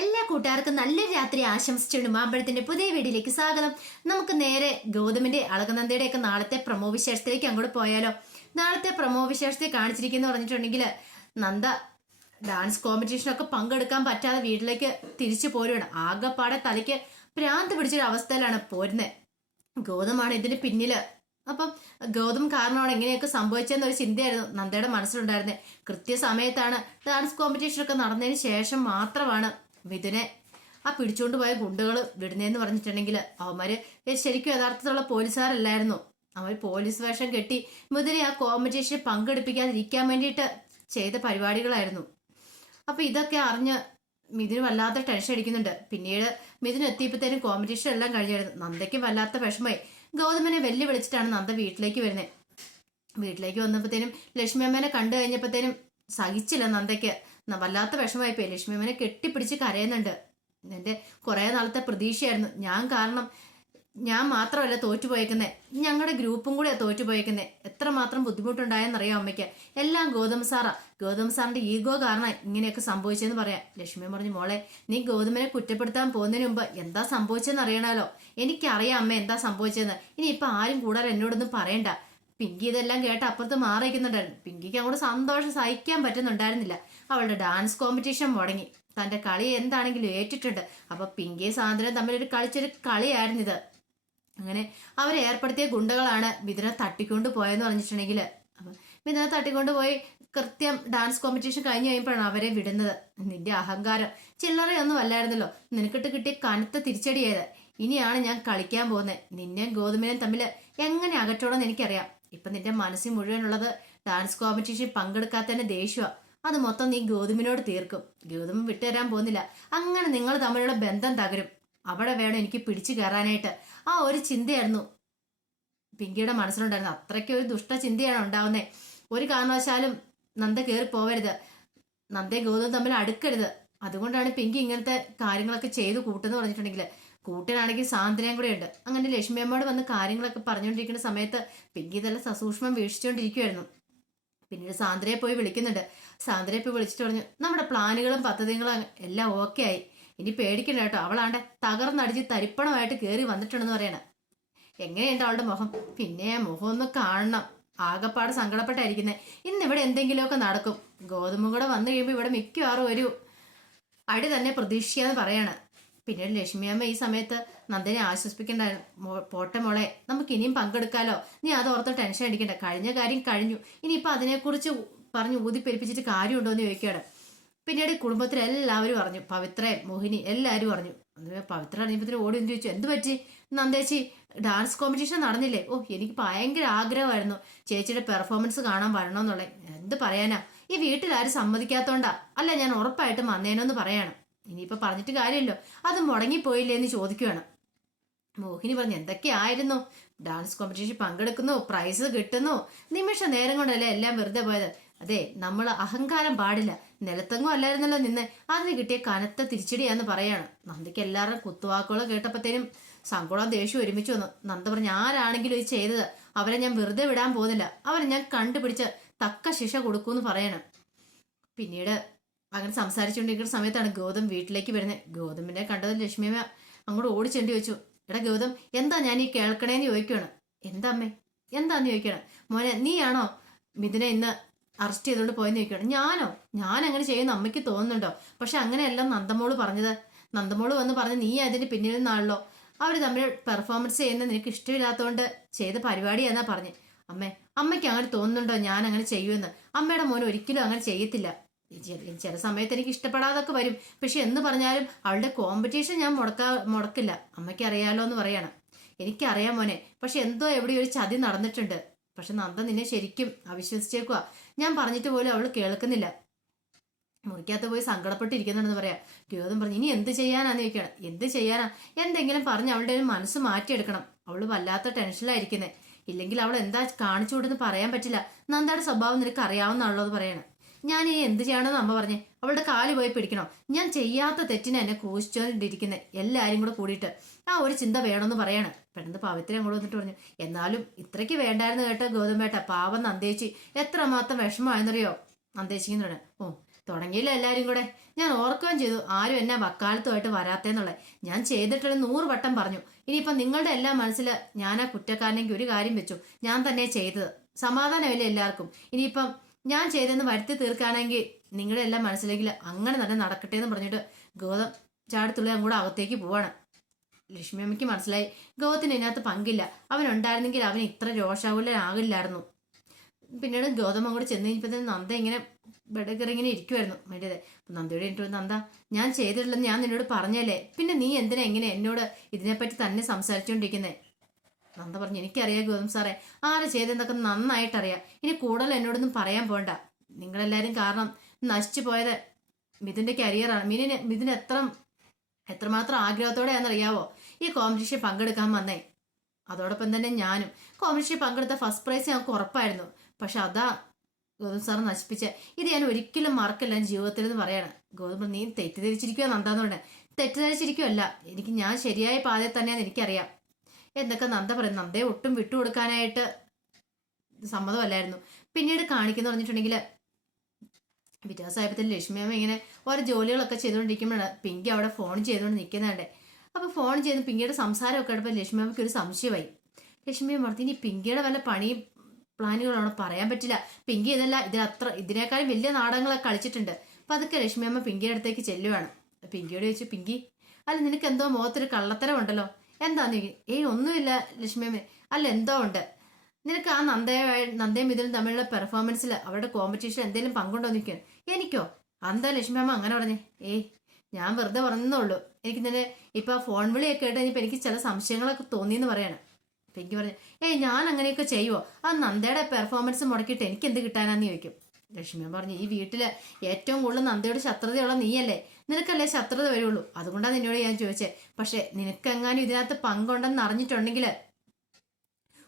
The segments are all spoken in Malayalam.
എല്ലാ കൂട്ടുകാർക്കും നല്ലൊരു രാത്രി ആശംസിച്ചുകൊണ്ട് മാമ്പഴത്തിന്റെ പുതിയ വീഡിയോയിലേക്ക് സ്വാഗതം. നമുക്ക് നേരെ ഗൗതമിന്റെ അളകനന്ദയുടെ ഒക്കെ നാളത്തെ പ്രമോ വിശേഷത്തിലേക്ക് അങ്ങോട്ട് പോയാലോ. നാളത്തെ പ്രമോ വിശേഷത്തെ കാണിച്ചിരിക്കുന്നു പറഞ്ഞിട്ടുണ്ടെങ്കിൽ നന്ദ ഡാൻസ് കോമ്പറ്റീഷനൊക്കെ പങ്കെടുക്കാൻ പറ്റാതെ വീട്ടിലേക്ക് തിരിച്ചു പോരുകയാണ്. ആകെപ്പാടെ തലയ്ക്ക് ഭ്രാന്ത് പിടിച്ചൊരു അവസ്ഥയിലാണ് പോരുന്നത്. ഗൗതമാണ് ഇതിന് പിന്നില്. അപ്പം ഗൗതം കാരണമാണ് എങ്ങനെയൊക്കെ സംഭവിച്ചെന്നൊരു ചിന്തയായിരുന്നു നന്ദയുടെ മനസ്സിലുണ്ടായിരുന്നത്. കൃത്യസമയത്താണ് ഡാൻസ് കോമ്പറ്റീഷനൊക്കെ നടന്നതിന് ശേഷം മാത്രമാണ് മിഥുനെ ആ പിടിച്ചുകൊണ്ട് പോയ ഗുണ്ടകൾ വിടുന്നതെന്ന് പറഞ്ഞിട്ടുണ്ടെങ്കിൽ അവന്മാര് ശരിക്കും യഥാർത്ഥത്തിലുള്ള പോലീസുകാരല്ലായിരുന്നു. അവർ പോലീസ് വേഷം കെട്ടി മിഥുനെ ആ കോമ്പറ്റീഷനിൽ പങ്കെടുപ്പിക്കാതിരിക്കാൻ വേണ്ടിയിട്ട് ചെയ്ത പരിപാടികളായിരുന്നു. അപ്പൊ ഇതൊക്കെ അറിഞ്ഞ് മിഥുന് വല്ലാത്ത ടെൻഷൻ അടിക്കുന്നുണ്ട്. പിന്നീട് മിഥുൻ എത്തിയപ്പോഴത്തേനും കോമ്പറ്റീഷൻ എല്ലാം കഴിഞ്ഞായിരുന്നു. നന്ദയ്ക്കും വല്ലാത്ത വിഷമമായി. ഗൗതമനെ വെല്ലുവിളിച്ചിട്ടാണ് നന്ദ വീട്ടിലേക്ക് വരുന്നത്. വീട്ടിലേക്ക് വന്നപ്പോഴത്തേനും ലക്ഷ്മി അമ്മേനെ കണ്ടു കഴിഞ്ഞപ്പോഴത്തേനും സഹിച്ചില്ല നന്ദയ്ക്ക്. വല്ലാത്ത വിഷമമായിപ്പോയി. ലക്ഷ്മി അമ്മേനെ കെട്ടിപ്പിടിച്ച് കരയുന്നുണ്ട്. എൻ്റെ കുറേ നാളത്തെ പ്രതീക്ഷയായിരുന്നു. ഞാൻ കാരണം ഞാൻ മാത്രമല്ല തോറ്റുപോയേക്കുന്നത്, ഞങ്ങളുടെ ഗ്രൂപ്പും കൂടെയാണ് തോറ്റുപോയേക്കുന്നത്. എത്രമാത്രം ബുദ്ധിമുട്ടുണ്ടായെന്നറിയാം അമ്മയ്ക്ക്. എല്ലാം ഗൗതം സാറാ. ഗൗതം സാറിന്റെ ഈഗോ കാരണം ഇങ്ങനെയൊക്കെ സംഭവിച്ചെന്ന് പറയാം. ലക്ഷ്മി പറഞ്ഞു, മോളെ നീ ഗൗതമനെ കുറ്റപ്പെടുത്താൻ പോകുന്നതിന് മുമ്പ് എന്താ സംഭവിച്ചെന്ന് അറിയണമല്ലോ. എനിക്കറിയാം അമ്മ എന്താ സംഭവിച്ചതെന്ന്. ഇനി ഇപ്പൊ ആരും കൂടാതെ എന്നോടൊന്നും പറയണ്ട. പിങ്കി ഇതെല്ലാം കേട്ട് അപ്പുറത്ത് മാറിയിരിക്കുന്നുണ്ടായിരുന്നു. പിങ്കിക്ക് അങ്ങോട്ട് സന്തോഷം സഹിക്കാൻ പറ്റുന്നുണ്ടായിരുന്നില്ല. അവളുടെ ഡാൻസ് കോമ്പറ്റീഷൻ മുടങ്ങി. തന്റെ കളി എന്താണെങ്കിലും ഏറ്റിട്ടുണ്ട്. അപ്പൊ പിങ്കിയും സാന്ദ്രനും തമ്മിലൊരു കളിച്ചൊരു കളിയായിരുന്നു ഇത്. അങ്ങനെ അവരെ ഏർപ്പെടുത്തിയ ഗുണ്ടകളാണ് മിഥുനെ തട്ടിക്കൊണ്ട് പോയെന്ന് പറഞ്ഞിട്ടുണ്ടെങ്കിൽ അപ്പൊ മിഥുനെ തട്ടിക്കൊണ്ട് പോയി കൃത്യം ഡാൻസ് കോമ്പറ്റീഷൻ കഴിഞ്ഞ് കഴിയുമ്പോഴാണ് അവരെ വിടുന്നത്. നിന്റെ അഹങ്കാരം ചില്ലറയൊന്നും അല്ലായിരുന്നല്ലോ. നിനക്കിട്ട് കിട്ടിയ കനത്ത തിരിച്ചടിയായത്. ഇനിയാണ് ഞാൻ കളിക്കാൻ പോകുന്നത്. നിന്നെയും ഗൗതമിനെയും തമ്മിൽ എങ്ങനെ അകറ്റണമെന്ന് എനിക്കറിയാം. ഇപ്പൊ നിന്റെ മനസ്സിൽ മുഴുവനുള്ളത് ഡാൻസ് കോമ്പറ്റീഷൻ പങ്കെടുക്കാത്തതിന്റെ ദേഷ്യമാണ്. അത് മൊത്തം നീ ഗൗതമിനോട് തീർക്കും. ഗൗതമം വിട്ടുതരാൻ പോകുന്നില്ല. അങ്ങനെ നിങ്ങൾ തമ്മിലുള്ള ബന്ധം തകരും. അവിടെ വേണം എനിക്ക് പിടിച്ചു കയറാനായിട്ട്. ആ ഒരു ചിന്തയായിരുന്നു പിങ്കിയുടെ മനസ്സിലുണ്ടായിരുന്നു. അത്രയ്ക്ക് ഒരു ദുഷ്ട ചിന്തയാണ് ഉണ്ടാവുന്നത്. ഒരു കാരണവശാലും നന്ദ കയറി പോവരുത്. നന്ദയും ഗൗതവും തമ്മിൽ അടുക്കരുത്. അതുകൊണ്ടാണ് പിങ്കി ഇങ്ങനത്തെ കാര്യങ്ങളൊക്കെ ചെയ്തു കൂട്ടെന്ന് പറഞ്ഞിട്ടുണ്ടെങ്കിൽ. കൂട്ടനാണെങ്കിൽ സാന്ദ്രയും കൂടെ ഉണ്ട്. അങ്ങനെ ലക്ഷ്മി അമ്മയോട് വന്ന് കാര്യങ്ങളൊക്കെ പറഞ്ഞുകൊണ്ടിരിക്കുന്ന സമയത്ത് പിങ്കി ഇതെല്ലാം സസൂക്ഷ്മം വീക്ഷിച്ചുകൊണ്ടിരിക്കുവായിരുന്നു. പിന്നീട് സാന്ദ്രയെ പോയി വിളിക്കുന്നുണ്ട്. സാന്ദ്രയെ പോയി വിളിച്ചിട്ട് പറഞ്ഞു, നമ്മുടെ പ്ലാനുകളും പദ്ധതികളും എല്ലാം ഓക്കെ ആയി. ഇനി പേടിക്കണ്ട കേട്ടോ. അവളാണ്ട് തകർന്നടിച്ച് തരിപ്പണമായിട്ട് കയറി വന്നിട്ടുണ്ടെന്ന് പറയണം. എങ്ങനെയുണ്ട് അവളുടെ മുഖം? പിന്നെ മുഖം ഒന്ന് കാണണം. ആകപ്പാട് സങ്കടപ്പെട്ടായിരിക്കുന്നത്. ഇന്നിവിടെ എന്തെങ്കിലുമൊക്കെ നടക്കും. ഗോതമ്പും കൂടെ വന്നു കഴിയുമ്പോൾ ഇവിടെ മിക്കവാറും ഒരു അടി തന്നെ പ്രതീക്ഷിക്കാന്ന് പറയാണ്. പിന്നീട് ലക്ഷ്മിയമ്മ ഈ സമയത്ത് നന്ദനെ ആശ്വസിപ്പിക്കണ്ടായിരുന്നു. പോട്ടെ മോളെ, നമുക്ക് ഇനിയും പങ്കെടുക്കാലോ. നീ അതോർത്ത് ടെൻഷൻ അടിക്കണ്ട. കഴിഞ്ഞ കാര്യം കഴിഞ്ഞു. ഇനിയിപ്പോൾ അതിനെക്കുറിച്ച് പറഞ്ഞ് ഊതിപ്പെരിപ്പിച്ചിട്ട് കാര്യമുണ്ടോ എന്ന് ചോദിക്കുകയാണ്. പിന്നീട് കുടുംബത്തിലെല്ലാവരും പറഞ്ഞു. പവിത്രയും മോഹിനി എല്ലാവരും പറഞ്ഞു. പവിത്ര അറിയുമ്പത്തിന് ഓടി എന്ന് ചോദിച്ചു, എന്ത് പറ്റി നന്ദേച്ചി? Dance competition നടന്നില്ലേ? ഓ, എനിക്ക് ഭയങ്കര ആഗ്രഹമായിരുന്നു ചേച്ചിയുടെ പെർഫോമൻസ് കാണാൻ വരണമെന്നുള്ളത്. എന്ത് പറയാനാ, ഈ വീട്ടിലാരും സമ്മതിക്കാത്തോണ്ടാ. അല്ല, ഞാൻ ഉറപ്പായിട്ടും വന്നേനോന്ന് പറയാണ്. ഇനിയിപ്പോൾ പറഞ്ഞിട്ട് കാര്യമല്ലോ. അത് മുടങ്ങിപ്പോയില്ലേ എന്ന് ചോദിക്കുകയാണ്. മോഹിനി പറഞ്ഞു, എന്തൊക്കെയായിരുന്നു? ഡാൻസ് കോമ്പറ്റീഷൻ പങ്കെടുക്കുന്നു, പ്രൈസ് കിട്ടുന്നു. നിമിഷ നേരം കൊണ്ടല്ലേ എല്ലാം വെറുതെ പോയത്. അതെ, നമ്മൾ അഹങ്കാരം പാടില്ല. നിലത്തെങ്ങും അല്ലായിരുന്നല്ലോ നിന്ന്. അതിന് കിട്ടിയ കനത്ത തിരിച്ചടിയാന്ന് പറയാണ്. നന്ദയ്ക്ക് എല്ലാവരും കുത്തുവാക്കുകൾ കേട്ടപ്പോഴത്തേനും സങ്കടവും ദേഷ്യവും ഒരുമിച്ച് വന്നു. നന്ദ പറഞ്ഞു, ആരാണെങ്കിലും ഇത് ചെയ്തത് അവരെ ഞാൻ വെറുതെ വിടാൻ പോകുന്നില്ല. അവരെ ഞാൻ കണ്ടുപിടിച്ച് തക്ക ശിക്ഷ കൊടുക്കൂന്ന് പറയണം. പിന്നീട് അങ്ങനെ സംസാരിച്ചുകൊണ്ടിരിക്കുന്ന സമയത്താണ് ഗൗതം വീട്ടിലേക്ക് വരുന്നത്. ഗൗതമിനെ കണ്ടത് ലക്ഷ്മിയമ്മ അങ്ങോട്ട് ഓടിച്ചെണ്ടി വെച്ചു. എടാ ഗൗതം, എന്താ ഞാൻ ഈ കേൾക്കണേന്ന് ചോദിക്കുകയാണ്. എന്താ അമ്മേ, എന്താന്ന് ചോദിക്കണം. മോനെ, നീയാണോ മിഥുനെ ഇന്ന് അറസ്റ്റ് ചെയ്തുകൊണ്ട് പോയെന്ന് ചോദിക്കണം. ഞാൻ അങ്ങനെ ചെയ്യുന്ന അമ്മയ്ക്ക് തോന്നുന്നുണ്ടോ? പക്ഷെ അങ്ങനെയല്ല നന്ദമോള് പറഞ്ഞത്. നന്ദമോള് വന്ന് പറഞ്ഞ് നീ അതിന്റെ പിന്നിൽ നിന്നാണല്ലോ. അവർ തമ്മിൽ പെർഫോമൻസ് ചെയ്യുന്നത് നിനക്ക് ഇഷ്ടമില്ലാത്തതുകൊണ്ട് ചെയ്ത പരിപാടിയാന്നാ പറഞ്ഞ്. അമ്മയ്ക്ക് അങ്ങനെ തോന്നുന്നുണ്ടോ ഞാൻ അങ്ങനെ ചെയ്യുമെന്ന്? അമ്മയുടെ മോൻ ഒരിക്കലും അങ്ങനെ ചെയ്യത്തില്ല. ചില സമയത്ത് എനിക്ക് ഇഷ്ടപ്പെടാതൊക്കെ വരും. പക്ഷെ എന്ന് പറഞ്ഞാലും അവളുടെ കോമ്പറ്റീഷൻ ഞാൻ മുടക്കില്ല. അമ്മയ്ക്ക് അറിയാലോ എന്ന് പറയണം. എനിക്കറിയാം മോനെ, പക്ഷെ എന്തോ എവിടെയോ ഒരു ചതി നടന്നിട്ടുണ്ട്. പക്ഷെ നന്ദ നിന്നെ ശരിക്കും അവിശ്വസിച്ചേക്കുക. ഞാൻ പറഞ്ഞിട്ട് പോലും അവൾ കേൾക്കുന്നില്ല. മുറിക്കകത്ത് പോയി സങ്കടപ്പെട്ടിരിക്കുന്നുണ്ടെന്ന് പറയാം. ഗൗതം പറഞ്ഞു, ഇനി എന്ത് ചെയ്യാനാന്ന് ചോദിക്കണം. എന്ത് ചെയ്യാനാ? എന്തെങ്കിലും പറഞ്ഞ് അവളുടെ ഒരു മനസ്സ് മാറ്റിയെടുക്കണം. അവള് വല്ലാത്ത ടെൻഷനിലായിരിക്കുന്നത്. ഇല്ലെങ്കിൽ അവൾ എന്താ കാണിച്ചു കൊടുന്ന് പറയാൻ പറ്റില്ല. നന്ദയുടെ സ്വഭാവം നിനക്ക് അറിയാവുന്നാണല്ലോ എന്ന് പറയണം. ഞാൻ ഇനി എന്ത് ചെയ്യണമെന്ന് അമ്മ പറഞ്ഞേ? അവളുടെ കാല് പോയി പിടിക്കണോ? ഞാൻ ചെയ്യാത്ത തെറ്റിനെ എന്നെ കൂശിച്ചോണ്ടിരിക്കുന്നത് എല്ലാരും കൂടെ കൂടിയിട്ട്. ആ ഒരു ചിന്ത വേണമെന്ന് പറയാണ്. പെട്ടെന്ന് പവിത്രം കൂടെ വന്നിട്ട് പറഞ്ഞു, എന്നാലും ഇത്രയ്ക്ക് വേണ്ടായിരുന്നു കേട്ടോ ഗൗതമേട്ട. പാവം നന്ദേച്ചി എത്രമാത്രം വിഷമമായെന്നറിയോ? നന്ദേച്ചിന്ന് പറയാം. ഓ, തുടങ്ങിയില്ല എല്ലാരും കൂടെ. ഞാൻ ഓർക്കുകയും ചെയ്തു ആരും എന്നെ വക്കാലത്തുമായിട്ട് വരാത്തേന്നുള്ളത്. ഞാൻ ചെയ്തിട്ടുള്ള 100 വട്ടം പറഞ്ഞു. ഇനിയിപ്പം നിങ്ങളുടെ എല്ലാം മനസ്സിൽ ഞാൻ ആ കുറ്റക്കാരനെങ്കിൽ ഒരു കാര്യം വെച്ചു, ഞാൻ തന്നെ ചെയ്തത്. സമാധാനമില്ല എല്ലാവർക്കും. ഇനിയിപ്പം ഞാൻ ചെയ്തെന്ന് വരുത്തി തീർക്കാനെങ്കിൽ നിങ്ങളുടെ എല്ലാം മനസ്സിലെങ്കിൽ അങ്ങനെ തന്നെ നടക്കട്ടെ എന്ന് പറഞ്ഞിട്ട് ഗൗതം ചാടത്തുള്ളി അങ്ങോട്ട് അകത്തേക്ക് പോവാണ്. ലക്ഷ്മി അമ്മയ്ക്ക് മനസ്സിലായി ഗൗതത്തിന് ഇതിനകത്ത് പങ്കില്ല. അവനുണ്ടായിരുന്നെങ്കിൽ അവൻ ഇത്ര രോഷാകുലനാകില്ലായിരുന്നു. പിന്നീട് ഗൗതം അങ്ങോട്ട് ചെന്ന് കഴിഞ്ഞപ്പോൾ നന്ദ ഇങ്ങനെ ബെഡക്കറി ഇങ്ങനെ ഇരിക്കുമായിരുന്നു. വേണ്ടത് നന്ദയോട് എനിക്ക് നന്ദ, ഞാൻ ചെയ്തിട്ടില്ലെന്ന് ഞാൻ നിന്നോട് പറഞ്ഞല്ലേ, പിന്നെ നീ എന്തിനാ ഇങ്ങനെ എന്നോട് ഇതിനെപ്പറ്റി തന്നെ സംസാരിച്ചുകൊണ്ടിരിക്കുന്നേ? നന്ദ പറഞ്ഞു, എനിക്കറിയാം ഗൗതം സാറേ, ആരെ ചെയ്തെന്നൊക്കെ നന്നായിട്ടറിയാം. ഇനി കൂടുതൽ എന്നോടൊന്നും പറയാൻ പോണ്ട. നിങ്ങളെല്ലാവരും കാരണം നശിച്ചു പോയത് മിഥുന്റെ കരിയറാണ്. മിഥുന് എത്രമാത്രം ആഗ്രഹത്തോടെയാണെന്നറിയാവോ ഈ കോമ്പറ്റീഷൻ പങ്കെടുക്കാൻ വന്നേ. അതോടൊപ്പം തന്നെ ഞാനും കോമ്പറ്റീഷൻ പങ്കെടുത്ത ഫസ്റ്റ് പ്രൈസ് ഞങ്ങൾക്ക് ഉറപ്പായിരുന്നു. പക്ഷെ അതാ ഗൗതം സാർ നശിപ്പിച്ച. ഇത് ഞാൻ ഒരിക്കലും മറക്കില്ല ജീവിതത്തിൽ എന്ന് പറയാണ്. ഗൗതം, നീ തെറ്റിദ്ധരിച്ചിരിക്കുക നന്ദാന്ന് പറഞ്ഞെ. തെറ്റിദ്ധരിച്ചിരിക്കുവല്ല, ഞാൻ ശരിയായ പാതയിൽ തന്നെയാന്ന് എനിക്കറിയാം എന്നൊക്കെ നന്ദ പറയും. നന്ദയെ ഒട്ടും വിട്ടുകൊടുക്കാനായിട്ട് സമ്മതമല്ലായിരുന്നു. പിന്നീട് കാണിക്കുന്നു പറഞ്ഞിട്ടുണ്ടെങ്കിൽ വിദ്യാസാഹിബത്തിൽ ലക്ഷ്മി അമ്മ ഇങ്ങനെ ഓരോ ജോലികളൊക്കെ ചെയ്തുകൊണ്ടിരിക്കുമ്പോഴാണ് പിങ്കി അവിടെ ഫോൺ ചെയ്തുകൊണ്ട് നിൽക്കുന്നുണ്ട്. അപ്പോൾ ഫോൺ ചെയ്ത് പിങ്കിയുടെ സംസാരമൊക്കെ എടുപ്പോൾ ലക്ഷ്മി അമ്മയ്ക്ക് ഒരു സംശയമായി. ലക്ഷ്മി അമ്മ പറഞ്ഞു, ഇനി പിങ്കിയുടെ വല്ല പണിയും പ്ലാനുകളാണോ പറയാൻ പറ്റില്ല. പിങ്കി ഇതിനേക്കാളും വലിയ നാടകങ്ങളൊക്കെ കളിച്ചിട്ടുണ്ട്. അപ്പം അതൊക്കെ ലക്ഷ്മി അമ്മ പിങ്കിയുടെ അടുത്തേക്ക് ചെല്ലുവാണ്. പിങ്കിയോട് ചോദിച്ചു, പിങ്കി അല്ല നിനക്ക് എന്തോ മുഖത്തൊരു കള്ളത്തരം ഉണ്ടല്ലോ, എന്താന്ന്? ഒന്നുമില്ല ലക്ഷ്മി അമ്മ. അല്ല എന്തോ ഉണ്ട്. നിനക്ക് ആ നന്ദയും ഇതിലും തമ്മിലുള്ള പെർഫോമൻസിൽ അവരുടെ കോമ്പറ്റീഷൻ എന്തെങ്കിലും പങ്കുണ്ടോ നിൽക്കുക? എനിക്കോ? എന്താ ലക്ഷ്മി അമ്മ അങ്ങനെ പറഞ്ഞേ? ഞാൻ വെറുതെ പറഞ്ഞെന്നുള്ളൂ. എനിക്ക് ഇന്നലെ ഇപ്പൊ ഫോൺ വിളിയൊക്കെ കേട്ട് കഴിഞ്ഞപ്പോൾ എനിക്ക് ചില സംശയങ്ങളൊക്കെ തോന്നിയെന്ന് പറയാണ്. അപ്പൊ എനിക്ക് പറഞ്ഞു, ഞാൻ അങ്ങനെയൊക്കെ ചെയ്യുമോ? ആ നന്ദയുടെ പെർഫോമൻസ് മുടക്കിയിട്ട് എനിക്ക് എന്ത് കിട്ടാനാന്ന് ചോദിക്കും. ലക്ഷ്മി പറഞ്ഞു, ഈ വീട്ടില് ഏറ്റവും കൂടുതൽ നന്ദയുടെ ശത്രുതയുള്ള നീയല്ലേ, നിനക്കല്ലേ ശത്രുത വരുള്ളൂ, അതുകൊണ്ടാണ് നിന്നോട് ഞാൻ ചോദിച്ചേ. പക്ഷെ നിനക്കെങ്ങാനും ഇതിനകത്ത് പങ്കുണ്ടെന്ന് അറിഞ്ഞിട്ടുണ്ടെങ്കിൽ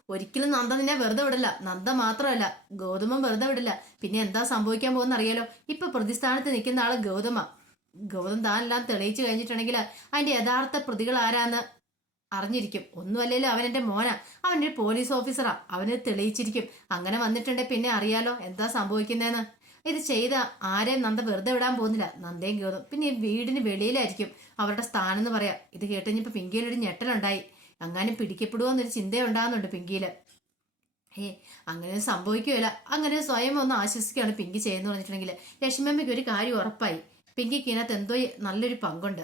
ഒരിക്കലും നന്ദ നിന്നെ വെറുതെ വിടില്ല. നന്ദ മാത്രമല്ല, ഗൗതമം വെറുതെ വിടില്ല. പിന്നെ എന്താ സംഭവിക്കാൻ പോകുന്ന അറിയാലോ. ഇപ്പൊ പ്രതിസ്ഥാനത്ത് നിൽക്കുന്ന ആള് ഗൗതം താനെല്ലാം തെളിയിച്ചു കഴിഞ്ഞിട്ടുണ്ടെങ്കിൽ അതിന്റെ യഥാർത്ഥ പ്രതികൾ ആരാന്ന് അറിഞ്ഞിരിക്കും. ഒന്നുമല്ലല്ലോ, അവൻ എന്റെ മോനാ, അവനൊരു പോലീസ് ഓഫീസറാ, അവന് തെളിയിച്ചിരിക്കും. അങ്ങനെ വന്നിട്ടുണ്ടെങ്കിൽ പിന്നെ അറിയാലോ എന്താ സംഭവിക്കുന്നതെന്ന്. ഇത് ചെയ്ത ആരെയും നന്ദ വെറുതെ വിടാൻ പോകുന്നില്ല, നന്ദയും ഗൗതം. പിന്നെ ഈ വീടിന് വെളിയിലായിരിക്കും അവരുടെ സ്ഥാനം എന്ന് പറയാം. ഇത് കേട്ടുകഴിഞ്ഞപ്പോൾ പിങ്കിയിലൊരു ഞെട്ടലുണ്ടായി. അങ്ങാനും പിടിക്കപ്പെടുമോ എന്നൊരു ചിന്തയുണ്ടാകുന്നുണ്ട് പിങ്കിയില്. അങ്ങനെ സംഭവിക്കുകയില്ല. അങ്ങനെ സ്വയം ഒന്ന് ആശ്വസിക്കുകയാണ് പിങ്കി ചെയ്യുന്നു പറഞ്ഞിട്ടുണ്ടെങ്കിൽ ലക്ഷ്മിയമ്മയ്ക്ക് ഒരു കാര്യം ഉറപ്പായി, പിങ്കിക്ക് ഇതിനകത്ത് എന്തോ നല്ലൊരു പങ്കുണ്ട്.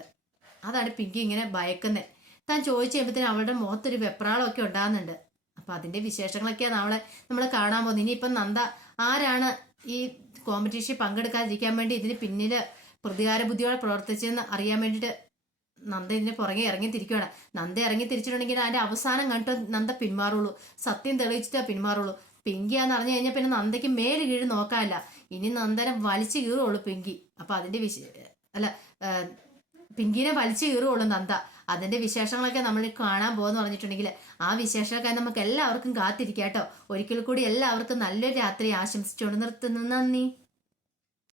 അതാണ് പിങ്കി ഇങ്ങനെ ഭയക്കുന്നത്. താൻ ചോദിച്ചു കഴിയുമ്പോഴത്തേനും അവളുടെ മുഖത്തൊരു വെപ്രാളമൊക്കെ ഉണ്ടാകുന്നുണ്ട്. അപ്പൊ അതിന്റെ വിശേഷങ്ങളൊക്കെയാണ് നമ്മൾ കാണാൻ പോകുന്നത്. ഇനിയിപ്പം നന്ദ ആരാണ് ഈ കോമ്പറ്റീഷൻ പങ്കെടുക്കാതിരിക്കാൻ വേണ്ടി ഇതിന് പിന്നില് പ്രതികാര ബുദ്ധിയോടെ പ്രവർത്തിച്ചെന്ന് അറിയാൻ വേണ്ടിയിട്ട് നന്ദ ഇതിന് പുറകെ ഇറങ്ങി തിരിക്കുകയാണ്. നന്ദ ഇറങ്ങി തിരിച്ചിട്ടുണ്ടെങ്കിൽ അതിന്റെ അവസാനം കണ്ടിട്ട് നന്ദ പിന്മാറുള്ളൂ, സത്യം തെളിയിച്ചിട്ടേ പിന്മാറുള്ളൂ. പിങ്കിയാന്ന് അറിഞ്ഞു കഴിഞ്ഞാൽ പിന്നെ നന്ദയ്ക്ക് മേല് കീഴ് നോക്കാനല്ല, ഇനി നന്ദനെ വലിച്ചു കീറുള്ളൂ പിങ്കി. അപ്പൊ അതിന്റെ പിങ്കിനെ വലിച്ചു കീറുള്ളൂ നന്ദ. അതിന്റെ വിശേഷങ്ങളൊക്കെ നമ്മൾ കാണാൻ പോകുന്നു പറഞ്ഞിട്ടുണ്ടെങ്കിൽ ആ വിശേഷമൊക്കെ നമുക്ക് എല്ലാവർക്കും കാത്തിരിക്കാം കേട്ടോ. ഒരിക്കൽ കൂടി എല്ലാവർക്കും നല്ലൊരു രാത്രി ആശംസിച്ചുകൊണ്ട് നിർത്തുന്നു. നന്ദി.